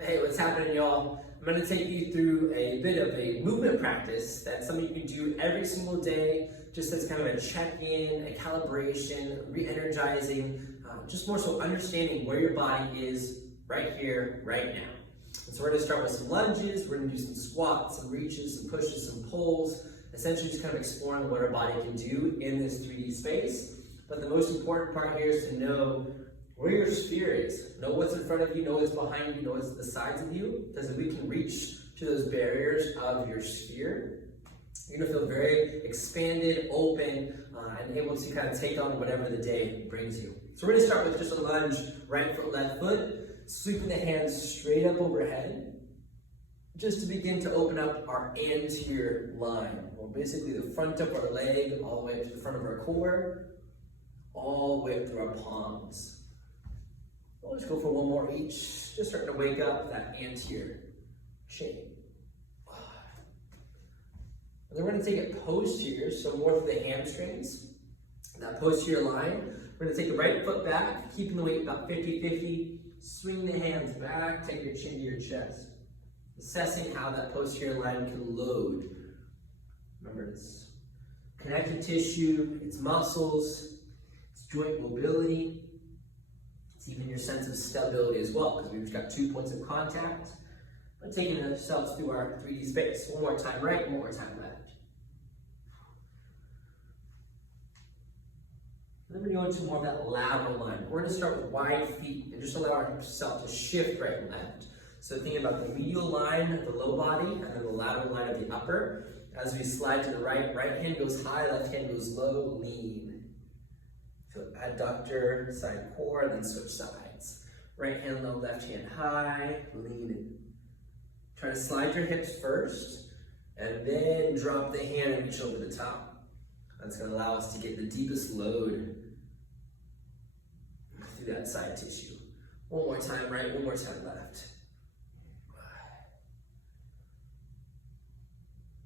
Hey, what's happening, y'all? I'm going to take you through a bit of a movement practice. That's something you can do every single day, just as kind of a check-in, a calibration, re-energizing, just more so understanding where your body is right here, right now. And so we're going to start with some lunges. We're going to do some squats, some reaches, some pushes, some pulls, essentially just kind of exploring what our body can do in this 3D space. But the most important part here is to know where your sphere is. Know what's in front of you, know what's behind you, know what's the sides of you, because if we can reach to those barriers of your sphere, you're gonna feel very expanded, open, and able to kind of take on whatever the day brings you. So we're gonna start with just a lunge, right foot, left foot, sweeping the hands straight up overhead, just to begin to open up our anterior line, or basically the front of our leg, all the way up to the front of our core, all the way up through our palms. We'll just go for one more each, just starting to wake up that anterior chain. And then we're going to take it posterior, so more through the hamstrings. That posterior line, we're going to take the right foot back, keeping the weight about 50-50, swing the hands back, take your chin to your chest. Assessing how that posterior line can load. Remember, it's connective tissue, it's muscles, it's joint mobility. Even your sense of stability as well, because we've got 2 points of contact, but taking ourselves through our 3D space. One more time right, one more time left. Then we're going to more of that lateral line. We're going to start with wide feet and just allow ourselves to shift right and left. So thinking about the medial line of the low body and then the lateral line of the upper. As we slide to the right, right hand goes high, left hand goes low, lean. So adductor, side core, and then switch sides. Right hand low, left hand high, lean in. Try to slide your hips first, and then drop the hand and reach over the top. That's going to allow us to get the deepest load through that side tissue. One more time right, one more time left.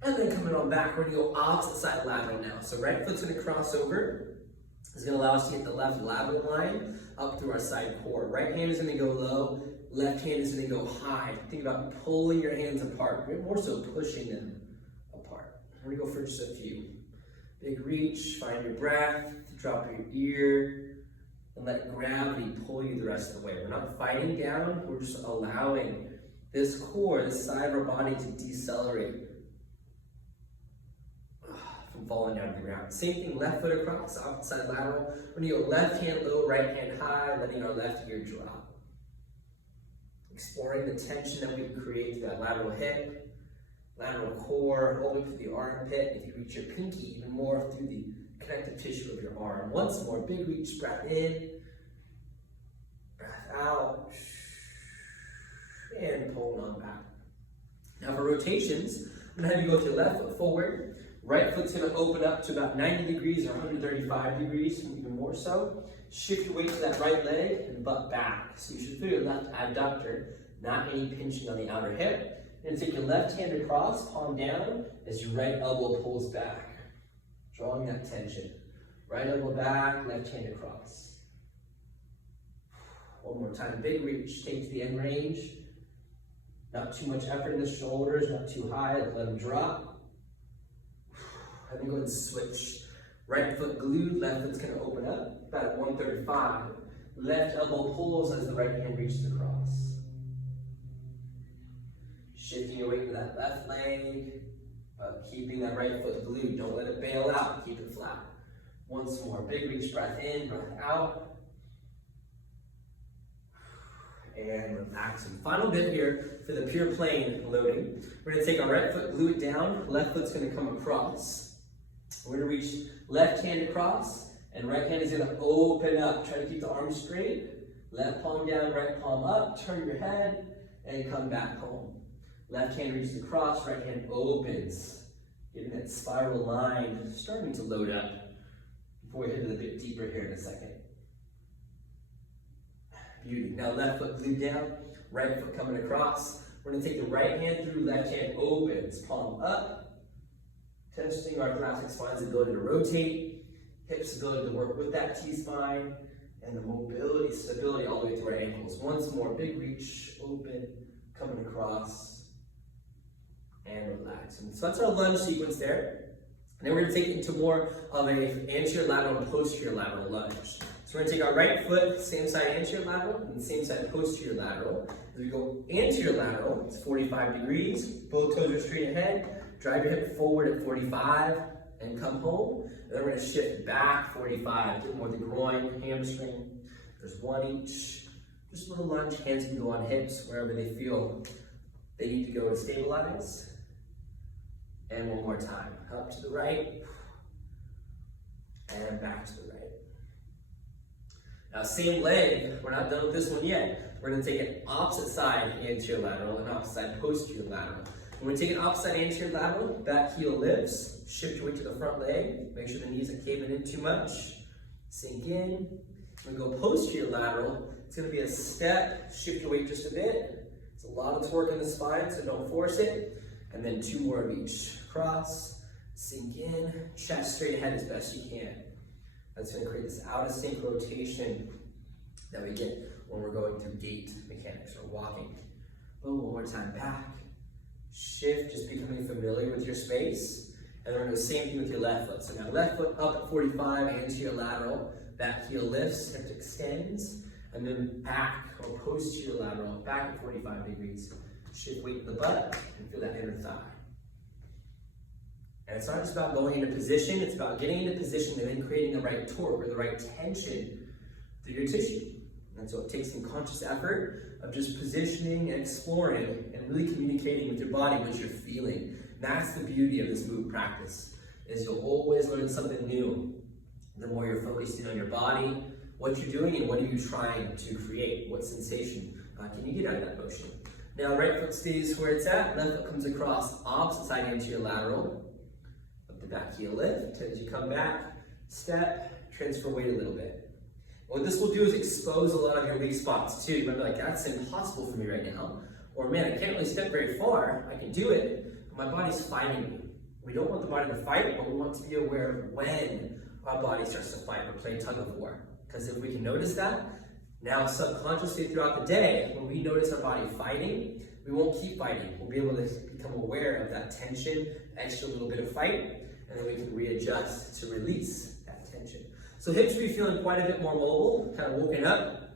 And then coming on back, we're going to go opposite side lateral now. So right foot's going to cross over. It's going to allow us to get the left lateral line up through our side core. Right hand is going to go low, left hand is going to go high. Think about pulling your hands apart, more so pushing them apart. We're going to go for just a few. Big reach, find your breath, drop your ear, and let gravity pull you the rest of the way. We're not fighting down, we're just allowing this core, this side of our body to decelerate from falling down to the ground. Same thing, left foot across, opposite side lateral. We're going to go left hand low, right hand high, letting our left ear drop. Exploring the tension that we can create through that lateral hip, lateral core, all the way through the armpit. If you reach your pinky, even more through the connective tissue of your arm. Once more, big reach, breath in, breath out, and pulling on back. Now for rotations, I'm going to have you go with your left foot forward. Right foot's going to open up to about 90 degrees or 135 degrees, even more so. Shift your weight to that right leg and butt back. So you should feel your left adductor, not any pinching on the outer hip. And take your left hand across, palm down, as your right elbow pulls back, drawing that tension. Right elbow back, left hand across. One more time, big reach, take to the end range. Not too much effort in the shoulders, not too high, let them drop. And then go ahead and switch. Right foot glued, left foot's going to open up, about 135. Left elbow pulls as the right hand reaches across. Shifting your weight to that left leg, keeping that right foot glued. Don't let it bail out, keep it flat. Once more, big reach, breath in, breath out. And relax. And final bit here for the pure plane loading. We're going to take our right foot, glue it down, left foot's going to come across. We're going to reach left hand across, and right hand is going to open up. Try to keep the arms straight. Left palm down, right palm up. Turn your head, and come back home. Left hand reaches across, right hand opens. Getting that spiral line starting to load up before we hit it a bit deeper here in a second. Beauty. Now left foot glued down, right foot coming across. We're going to take the right hand through, left hand opens, palm up. Testing our thoracic spine's ability to rotate, hips ability to work with that T-spine, and the mobility, stability all the way through our ankles. Once more, big reach, open, coming across, and relaxing. So that's our lunge sequence there. And then we're going to take it into more of a anterior lateral and posterior lateral lunge. So we're going to take our right foot, same side anterior lateral, and the same side posterior lateral. As we go anterior lateral, it's 45 degrees, both toes are straight ahead, drive your hip forward at 45, and come home. And then we're going to shift back 45, get more of the groin, hamstring. There's one each. Just a little lunge, hands can go on hips, wherever they feel they need to go to stabilize. And one more time, up to the right, and back to the right. Now same leg, we're not done with this one yet. We're gonna take an opposite side anterior lateral and opposite side posterior lateral. When we take an opposite side anterior lateral, back heel lifts, shift your weight to the front leg, make sure the knees aren't caving in too much, sink in. When we go posterior lateral, it's gonna be a step, shift your weight just a bit. It's a lot of torque in the spine, so don't force it. And then two more of each. Cross, sink in, chest straight ahead as best you can. That's going to create this out of sync rotation that we get when we're going through gait mechanics or walking. Boom, one more time, back, shift, just becoming familiar with your space. And then we're going to do the same thing with your left foot. So now left foot up at 45, anterior lateral, back heel lifts, hip extends, and then back or posterior lateral, back at 45 degrees. Shift weight in the butt and feel that inner thigh. And it's not just about going into position, it's about getting into position and then creating the right torque or the right tension through your tissue. And so it takes some conscious effort of just positioning and exploring and really communicating with your body what you're feeling. And that's the beauty of this move practice, is you'll always learn something new. The more you're focusing on your body, what you're doing, and what are you trying to create? What sensation can you get out of that motion? Now right foot stays where it's at, left foot comes across, opposite side anterior lateral, up the back heel lift, as you come back, step, transfer weight a little bit. What this will do is expose a lot of your weak spots too. You might be like, that's impossible for me right now. Or man, I can't really step very far, I can do it, but my body's fighting me. We don't want the body to fight, but we want to be aware of when our body starts to fight or play tug of war. Because if we can notice that, now subconsciously throughout the day, when we notice our body fighting, we won't keep fighting. We'll be able to become aware of that tension, extra little bit of fight, and then we can readjust to release that tension. So hips will be feeling quite a bit more mobile, kind of woken up,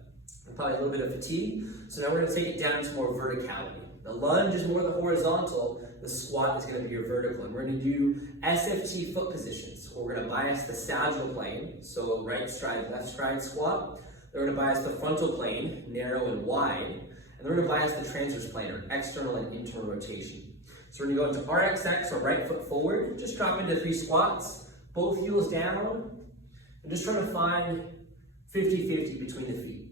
and probably a little bit of fatigue. So now we're going to take it down to more verticality. The lunge is more the horizontal, the squat is going to be your vertical. And we're going to do SFT foot positions. We're going to bias the sagittal plane, so right stride, left stride squat. Then we're going to bias the frontal plane, narrow and wide. And then we're going to bias the transverse plane, or external and internal rotation. So we're going to go into RXX, or right foot forward. Just drop into 3 squats, both heels down. And just trying to find 50-50 between the feet.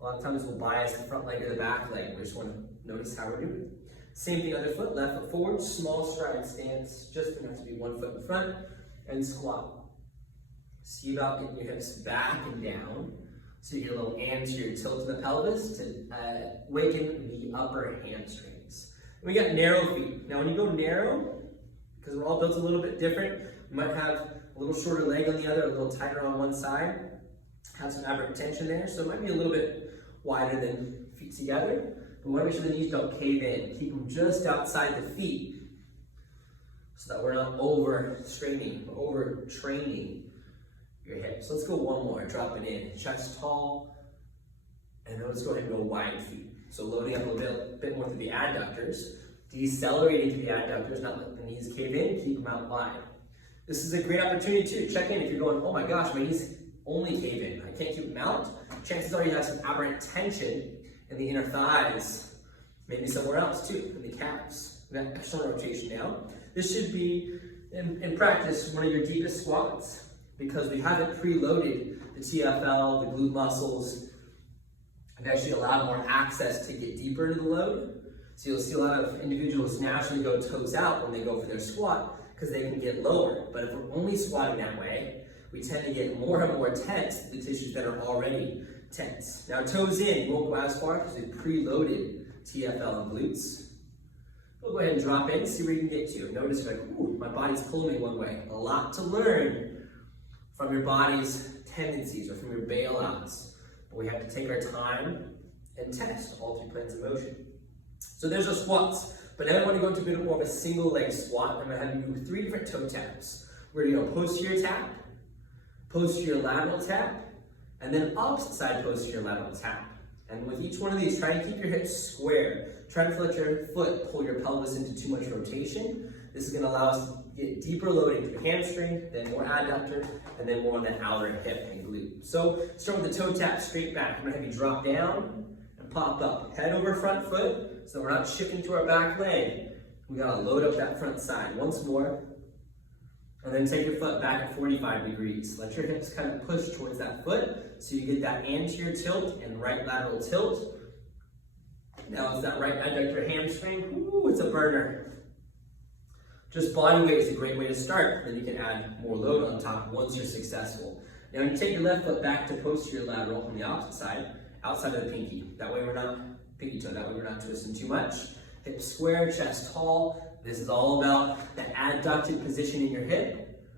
A lot of times we'll bias the front leg or the back leg. We just want to notice how we're doing. Same thing, other foot, left foot forward, small stride stance, just enough to be 1 foot in front, and squat. See about getting your hips back and down, so you get a little anterior tilt to the pelvis to waken the upper hamstrings. And we got narrow feet. Now when you go narrow, because we're all built a little bit different, you might have a little shorter leg on the other, a little tighter on one side, have some aberrant tension there, so it might be a little bit wider than feet together. We want to make sure the knees don't cave in. Keep them just outside the feet so that we're not over-straining, over-training your hips. Let's go one more, drop it in. Chest tall, and then let's go ahead and go wide feet. So loading up a bit more through the adductors, decelerating through the adductors, not letting the knees cave in, keep them out wide. This is a great opportunity to check in if you're going, oh my gosh, my knees only cave in. I can't keep them out. Chances are you have some aberrant tension in the inner thighs, maybe somewhere else too, in the calves. We got external rotation now. This should be, in practice, one of your deepest squats because we haven't preloaded the TFL, the glute muscles. We've actually allowed more access to get deeper into the load. So you'll see a lot of individuals naturally go toes out when they go for their squat because they can get lower. But if we're only squatting that way, we tend to get more and more tense to the tissues that are already tense. Now toes in, you won't go as far because we've preloaded TFL and glutes. We'll go ahead and drop in, see where you can get to. Notice like, ooh, my body's pulling me one way. A lot to learn from your body's tendencies or from your bailouts. But we have to take our time and test all 3 planes of motion. So there's our squats. But now I want to go into a bit more of a single leg squat. I'm going to have you do 3 different toe taps. We're going to go posterior tap, posterior lateral tap, and then opposite side posterior lateral tap. And with each one of these, try and keep your hips square. Try not to let your foot pull your pelvis into too much rotation. This is going to allow us to get deeper loading through hamstring, then more adductor, and then more on the outer hip and glute. So start with the toe tap straight back. I'm going to have you drop down and pop up. Head over front foot, so we're not shifting to our back leg. We got to load up that front side. Once more. And then take your foot back at 45 degrees. Let your hips kind of push towards that foot so you get that anterior tilt and right lateral tilt. Now it's that right adductor hamstring. Ooh, it's a burner. Just body weight is a great way to start. Then you can add more load on top once you're successful. Now when you take your left foot back to posterior lateral on the opposite side, outside of the pinky. That way we're not, pinky toe, that way we're not twisting too much. Hips square, chest tall. This is all about the adducted position in your hip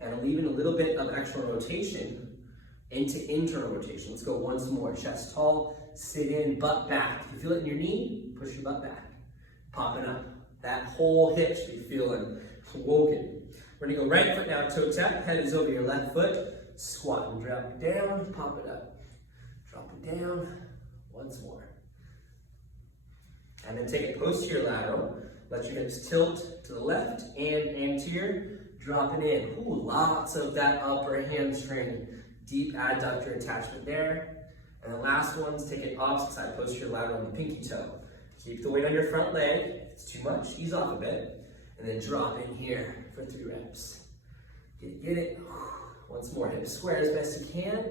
and leaving a little bit of external rotation into internal rotation. Let's go once more. Chest tall, sit in, butt back. If you feel it in your knee, push your butt back. Popping up. That whole hip should be feeling woken. We're gonna go right foot now, toe tap. Head is over your left foot. Squat and drop it down, pop it up. Drop it down, once more. And then take it posterior lateral. Let your hips tilt to the left and anterior, dropping in. Ooh, lots of that upper hamstring, deep adductor attachment there. And the last one's take it opposite side, posterior lateral on the pinky toe. Keep the weight on your front leg. If it's too much, ease off a bit. And then drop in here for 3 reps. Get it. Once more, hips square as best you can.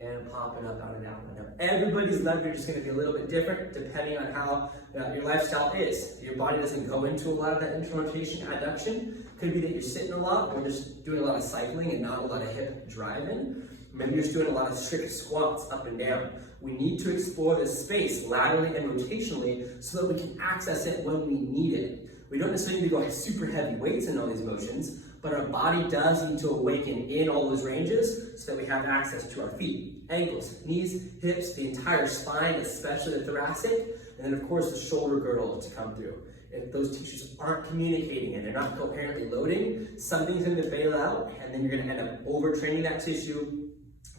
And popping up out and out. Now, everybody's leverage is going to be a little bit different depending on how your lifestyle is. Your body doesn't go into a lot of that internal rotation, adduction. Could be that you're sitting a lot or just doing a lot of cycling and not a lot of hip driving. Maybe you're just doing a lot of strict squats up and down. We need to explore this space laterally and rotationally so that we can access it when we need it. We don't necessarily need to go super heavy weights in all these motions, but our body does need to awaken in all those ranges so that we have access to our feet, ankles, knees, hips, the entire spine, especially the thoracic, and then of course the shoulder girdle to come through. If those tissues aren't communicating and they're not coherently loading, something's going to bail out, and then you're going to end up overtraining that tissue,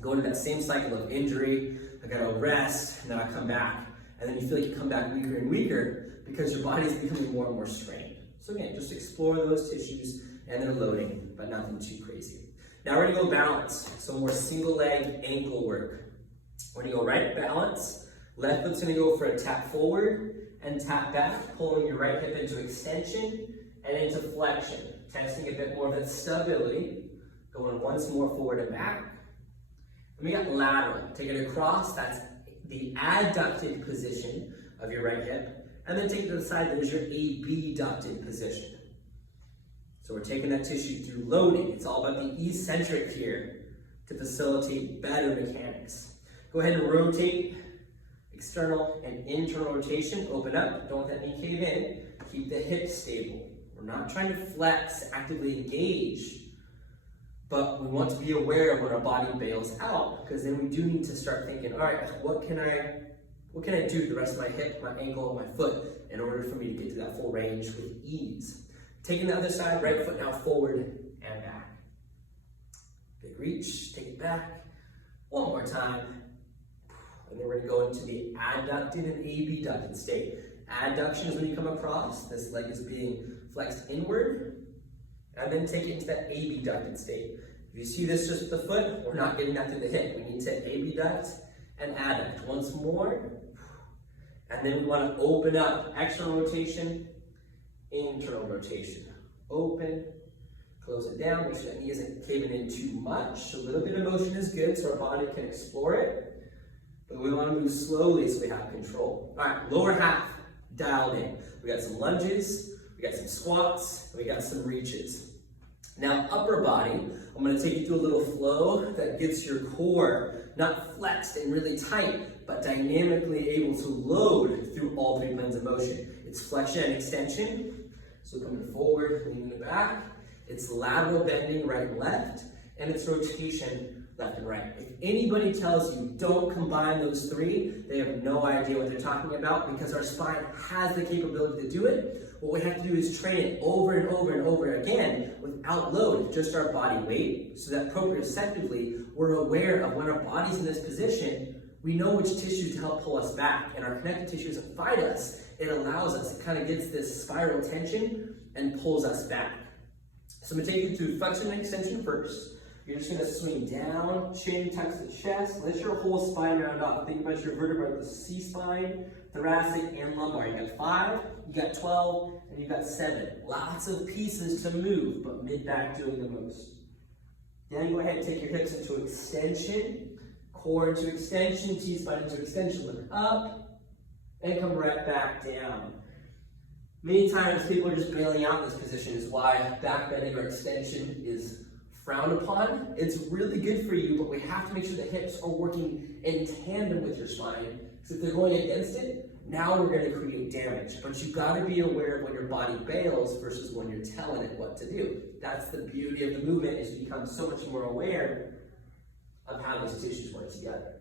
go into that same cycle of injury. I gotta rest, and then I come back, and then you feel like you come back weaker and weaker because your body's becoming more and more strained. So again, just explore those tissues and they're loading, but nothing too crazy. Now we're gonna go balance. So more single leg ankle work. We're gonna go right balance. Left foot's gonna go for a tap forward and tap back, pulling your right hip into extension and into flexion. Testing a bit more of that stability. Going once more forward and back. And we got lateral. Take it across, that's the adducted position of your right hip. And then take it to the side, there's your abducted position. So we're taking that tissue through loading. It's all about the eccentric here to facilitate better mechanics. Go ahead and rotate, external and internal rotation. Open up, don't let that knee cave in. Keep the hips stable. We're not trying to flex, actively engage, but we want to be aware of when our body bails out, because then we do need to start thinking, all right, what can I do to the rest of my hip, my ankle, my foot in order for me to get to that full range with ease? Taking the other side, right foot now forward and back. Big reach, take it back. One more time. And then we're gonna go into the adducted and abducted state. Adduction is when you come across, this leg is being flexed inward, and then take it into that abducted state. If you see this just with the foot, we're not getting that through the hip. We need to abduct and adduct. Once more. And then we want to open up. External rotation, internal rotation. Open, close it down. Make sure that knee isn't caving in too much. A little bit of motion is good so our body can explore it. But we want to move slowly so we have control. All right, lower half dialed in. We got some lunges. We got some squats, and we got some reaches. Now, upper body, I'm going to take you through a little flow that gets your core not flexed and really tight, but dynamically able to load through all 3 planes of motion. It's flexion and extension, so coming forward, leaning it back. It's lateral bending right and left, and it's rotation left and right. If anybody tells you don't combine those three, they have no idea what they're talking about, because our spine has the capability to do it. What we have to do is train it over and over and over again without load, just our body weight, so that proprioceptively we're aware of when our body's in this position, we know which tissues to help pull us back, and our connective tissues that fight us, it allows us, it kind of gets this spiral tension and pulls us back. So I'm going to take you through flexion and extension first. You're just going to swing down, chin tucks the chest, let your whole spine round off. Think about your vertebrae, the C-spine, thoracic, and lumbar. You got 5, you got 12, and you got 7. Lots of pieces to move, but mid-back doing the most. Then go ahead and take your hips into extension, core into extension, T-spine into extension, look up, and come right back down. Many times people are just bailing out in this position, is why back bending or extension is frowned upon. It's really good for you, but we have to make sure the hips are working in tandem with your spine, because if they're going against it, now we're going to create damage. But you've got to be aware of when your body bails versus when you're telling it what to do. That's the beauty of the movement, is you become so much more aware of how those tissues work together.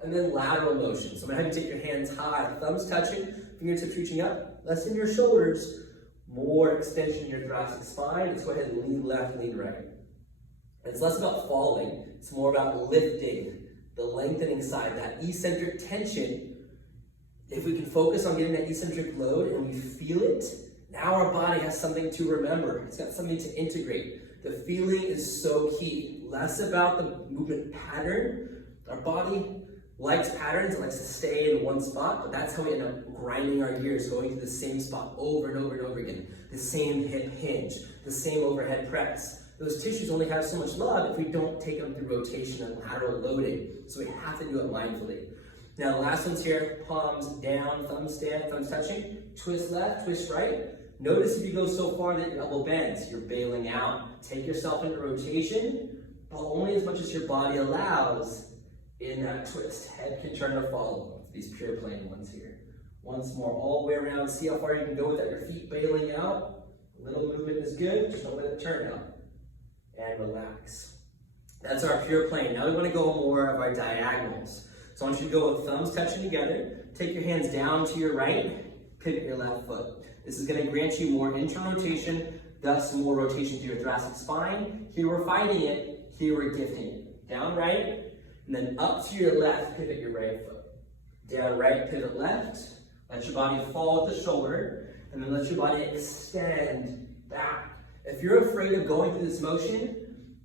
And then lateral motion. So I'm going to have you take your hands high, thumbs touching, fingertips reaching up, less in your shoulders, more extension in your thoracic spine. Let's go ahead and lean left, lean right. It's less about falling, it's more about lifting, the lengthening side, that eccentric tension. If we can focus on getting that eccentric load and we feel it, now our body has something to remember. It's got something to integrate. The feeling is so key. Less about the movement pattern. Our body likes patterns, it likes to stay in one spot, but that's how we end up grinding our gears, going to the same spot over and over and over again. The same hip hinge, the same overhead press. Those tissues only have so much love if we don't take them through rotation and lateral loading. So we have to do it mindfully. Now the last one's here, palms down, thumbs stand, thumbs touching, twist left, twist right. Notice if you go so far that your elbow bends, you're bailing out. Take yourself into rotation, but only as much as your body allows in that twist. Head can turn or follow. These pure plane ones here. Once more, all the way around. See how far you can go without your feet bailing out. A little movement is good, just don't let it turn out. And relax. That's our pure plane. Now we want to go more of our diagonals. So I want you to go with thumbs touching together. Take your hands down to your right, pivot your left foot. This is going to grant you more internal rotation, thus more rotation to your thoracic spine. Here we're fighting it, here we're gifting it. Down right, and then up to your left, pivot your right foot. Down right, pivot left. Let your body fall with the shoulder, and then let your body extend back. If you're afraid of going through this motion,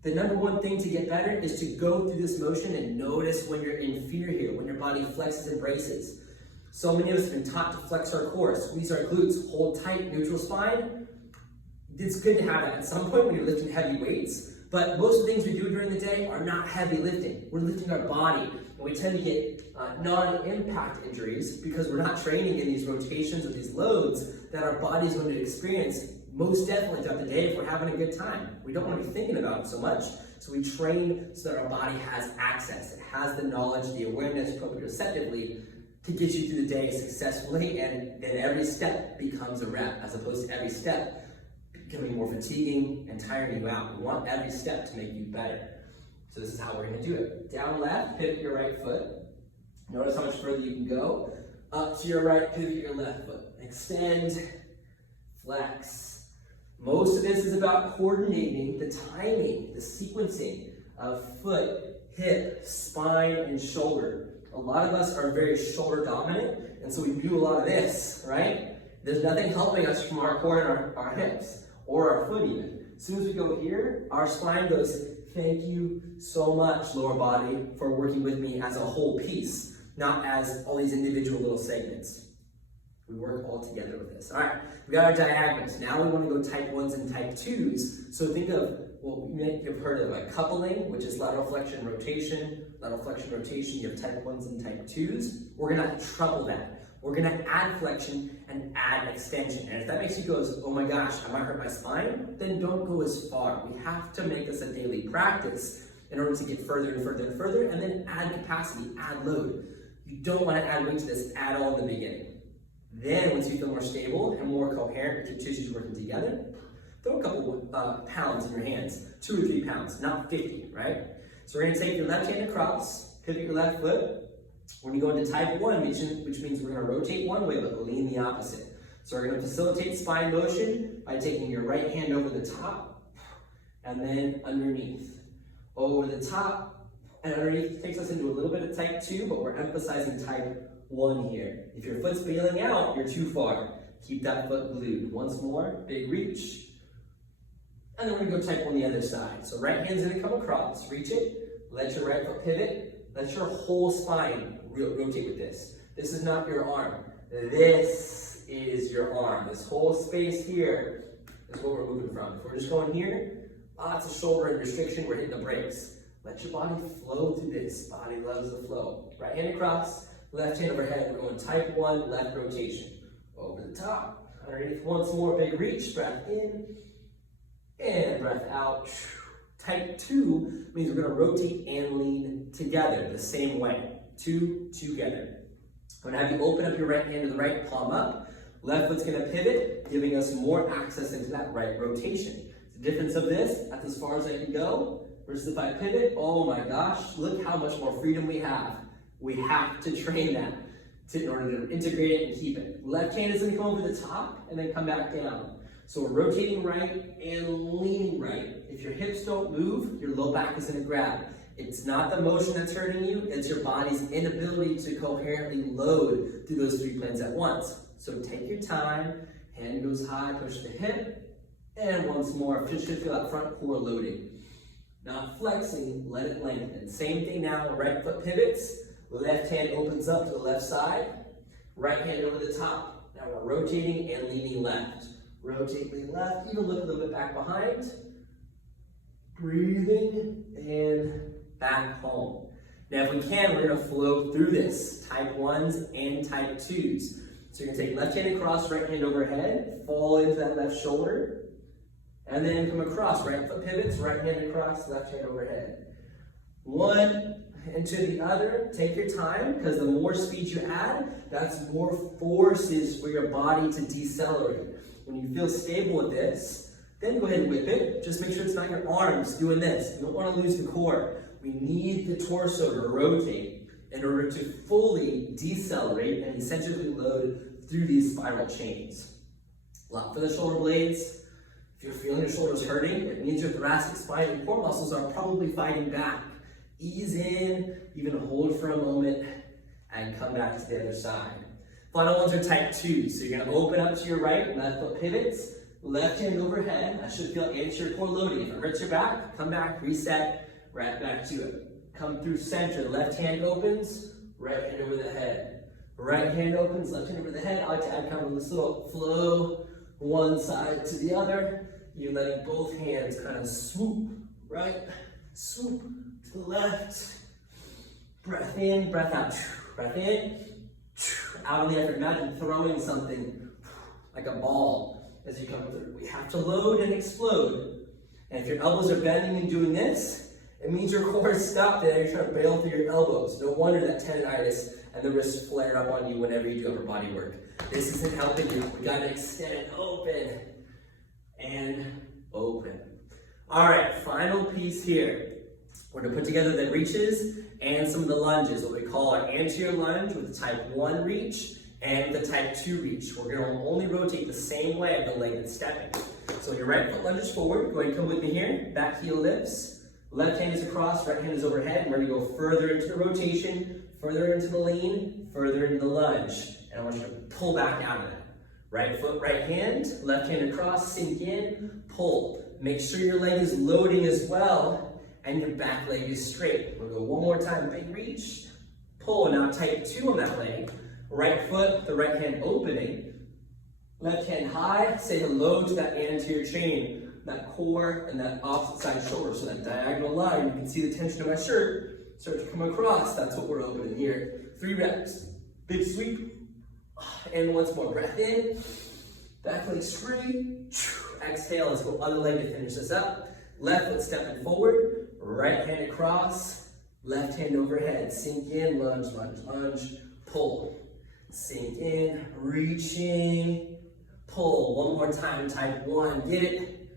the number one thing to get better is to go through this motion and notice when you're in fear here, when your body flexes and braces. So many of us have been taught to flex our core, squeeze our glutes, hold tight, neutral spine. It's good to have that at some point when you're lifting heavy weights, but most of the things we do during the day are not heavy lifting. We're lifting our body, and we tend to get non-impact injuries because we're not training in these rotations or these loads that our body's going to experience most definitely throughout the day if we're having a good time. We don't want to be thinking about it so much, so we train so that our body has access. It has the knowledge, the awareness proprioceptively to get you through the day successfully, and then every step becomes a rep, as opposed to every step becoming more fatiguing and tiring you out. We want every step to make you better. So this is how we're going to do it. Down left, pivot your right foot. Notice how much further you can go. Up to your right, pivot your left foot. Extend, flex. Most of this is about coordinating the timing, the sequencing of foot, hip, spine, and shoulder. A lot of us are very shoulder dominant, and so we do a lot of this, right? There's nothing helping us from our core and our hips, or our foot even. As soon as we go here, our spine goes, thank you so much, lower body, for working with me as a whole piece, not as all these individual little segments. We work all together with this. All right, we got our diagonals. Now we want to go type 1s and type 2s. So think of what you've heard of like coupling, which is lateral flexion, rotation. Lateral flexion, rotation, you have type 1s and type 2s. We're going to treble that. We're going to add flexion and add extension. And if that makes you go, oh my gosh, I might hurt my spine, then don't go as far. We have to make this a daily practice in order to get further and further and further, and then add capacity, add load. You don't want to add weight to this at all in the beginning. Then, once you feel more stable and more coherent with your tissues working together, throw a couple pounds in your hands, 2 or 3 pounds, not 50, right? So we're gonna take your left hand across, pivot your left foot. We're gonna go into type 1, which means we're gonna rotate one way, but lean the opposite. So we're gonna facilitate spine motion by taking your right hand over the top, and then underneath. Over the top, and underneath takes us into a little bit of type 2, but we're emphasizing type 1 here. If your foot's bailing out, you're too far. Keep that foot glued. Once more, big reach. And then we're gonna go type 1 the other side. So right hand's gonna come across, reach it, let your right foot pivot, let your whole spine rotate with this. This is not your arm. This is your arm. This whole space here is what we're moving from. If we're just going here, lots of shoulder and restriction, we're hitting the brakes. Let your body flow through this. Body loves the flow. Right hand across, left hand overhead. We're going type 1, left rotation. Over the top, underneath once more, big reach, breath in, and breath out. Type 2 means we're gonna rotate and lean together the same way. 2 together. I'm gonna have you open up your right hand to the right, palm up. Left foot's gonna pivot, giving us more access into that right rotation. The difference of this, that's as far as I can go, versus if I pivot, oh my gosh, look how much more freedom we have. We have to train that in order to integrate it and keep it. Left hand is gonna come over the top and then come back down. So we're rotating right and leaning right. If your hips don't move, your low back is gonna grab. It's not the motion that's hurting you, it's your body's inability to coherently load through those 3 planes at once. So take your time, hand goes high, push the hip, and once more, just feel that front core loading. Not flexing, let it lengthen. Same thing now, right foot pivots, left hand opens up to the left side, right hand over the top. Now we're rotating and leaning left. Rotate, lean left, even look a little bit back behind. Breathing and back home. Now if we can, we're gonna flow through this, type 1s and type 2s. So you're gonna take left hand across, right hand overhead, fall into that left shoulder, and then come across, right foot pivots, right hand across, left hand overhead. One and to the other, take your time, because the more speed you add, that's more forces for your body to decelerate. When you feel stable with this, then go ahead and whip it. Just make sure it's not your arms doing this. You don't want to lose the core. We need the torso to rotate in order to fully decelerate and essentially load through these spiral chains. Lock for the shoulder blades. If you're feeling your shoulders hurting, it means your thoracic spine and core muscles are probably fighting back. Ease in, even hold for a moment, and come back to the other side. Final ones are type 2. So you're gonna open up to your right, left foot pivots, left hand overhead. That should feel anterior core loading. If it hurts your back, come back, reset, right back to it. Come through center, left hand opens, right hand over the head. Right hand opens, left hand over the head. I like to add kind of this little flow, one side to the other. You're letting both hands kind of swoop, right? Swoop to the left. Breath in, breath out. Breath in, out on the effort. Imagine throwing something like a ball as you come through. We have to load and explode. And if your elbows are bending and doing this, it means your core is stopped and you're trying to bail through your elbows. No wonder that tendonitis and the wrists flare up on you whenever you do upper body work. This isn't helping you. We gotta extend, open, and open. All right, final piece here. We're gonna put together the reaches and some of the lunges, what we call our anterior lunge with the type 1 reach and the type 2 reach. We're gonna only rotate the same way of the leg that's stepping. So your right foot lunges forward, go ahead and come with me here. Back heel lifts, left hand is across, right hand is overhead. We're gonna go further into the rotation, further into the lean, further into the lunge. And I want you to pull back out of that. Right foot, right hand, left hand across, sink in, pull. Make sure your leg is loading as well and your back leg is straight. We'll go one more time, big reach, pull. Now type 2 on that leg. Right foot, the right hand opening. Left hand high, say hello to that anterior chain, that core and that opposite side shoulder. So that diagonal line, you can see the tension of my shirt start to come across. That's what we're opening here. 3 reps, big sweep. And once more, breath in, back leg straight. Exhale, let's go other leg to finish this up. Left foot stepping forward, right hand across, left hand overhead. Sink in, lunge, lunge, lunge, pull. Sink in, reaching, pull. One more time, type 1, get it.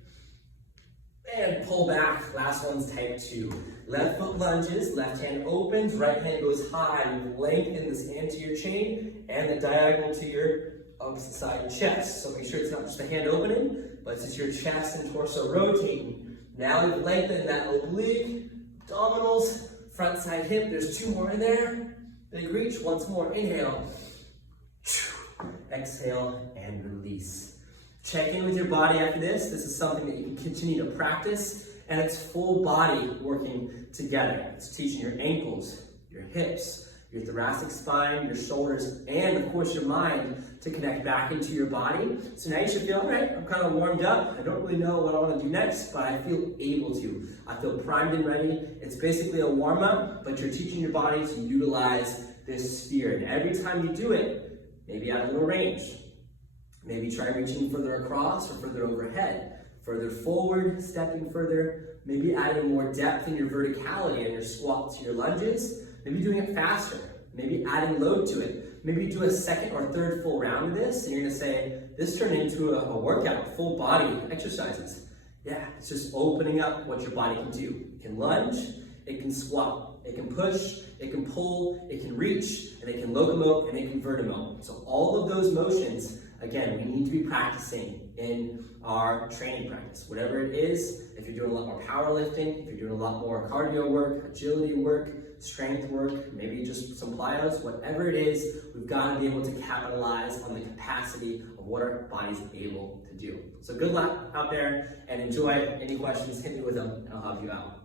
And pull back. Last one's type 2. Left foot lunges, left hand opens, right hand goes high. You lengthen this hand to your chain and the diagonal to your opposite side chest. So make sure it's not just the hand opening, but it's just your chest and torso rotating. Now you've lengthened that oblique, abdominals, front side hip. There's 2 more in there. Big reach. Once more. Inhale. Exhale and release. Check in with your body after this. This is something that you can continue to practice, and it's full body working together. It's teaching your ankles, your hips, your thoracic spine, your shoulders, and of course your mind to connect back into your body. So now you should feel, all right, I'm kind of warmed up. I don't really know what I want to do next, but I feel able to. I feel primed and ready. It's basically a warm-up, but you're teaching your body to utilize this sphere. And every time you do it, maybe add a little range. Maybe try reaching further across or further overhead, further forward, stepping further, maybe adding more depth in your verticality in your squat to your lunges, maybe doing it faster, maybe adding load to it. Maybe do a second or third full round of this, and you're gonna say, this turned into a workout, full body exercises. Yeah, it's just opening up what your body can do. It can lunge, it can squat, it can push, it can pull, it can reach, and it can locomote, and it can vertimote. So all of those motions, again, we need to be practicing in our training practice. Whatever it is, if you're doing a lot more powerlifting, if you're doing a lot more cardio work, agility work, strength work, maybe just some plyos, whatever it is, we've got to be able to capitalize on the capacity of what our body's able to do. So good luck out there and enjoy. Any questions, hit me with them and I'll help you out.